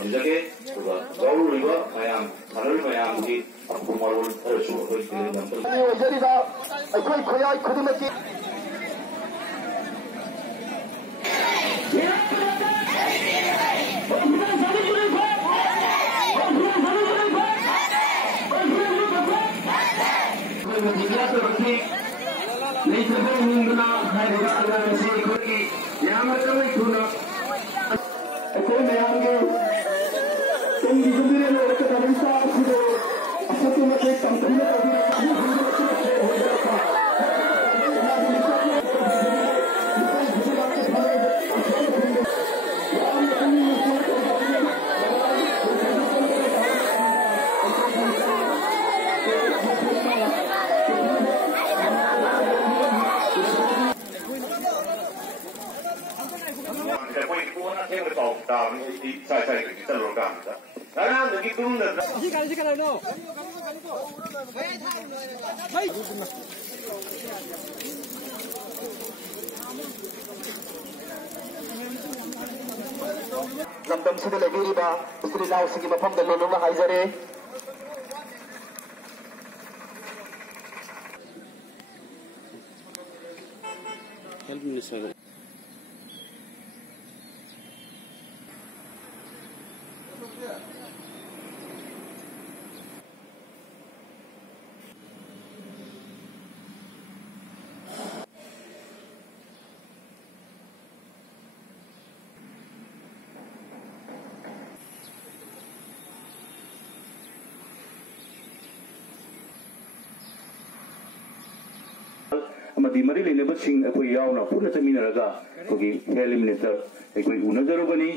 थमजगे गौरव ma'am Sanar ma'am की मरोल लमदम से लगे स्त्री नाव से मफम लोन हाजरे हेल्थ मिनिस्टर मरी लेने पुनः चमीनरगा हेल्थ मिनिस्टर उनजरबनी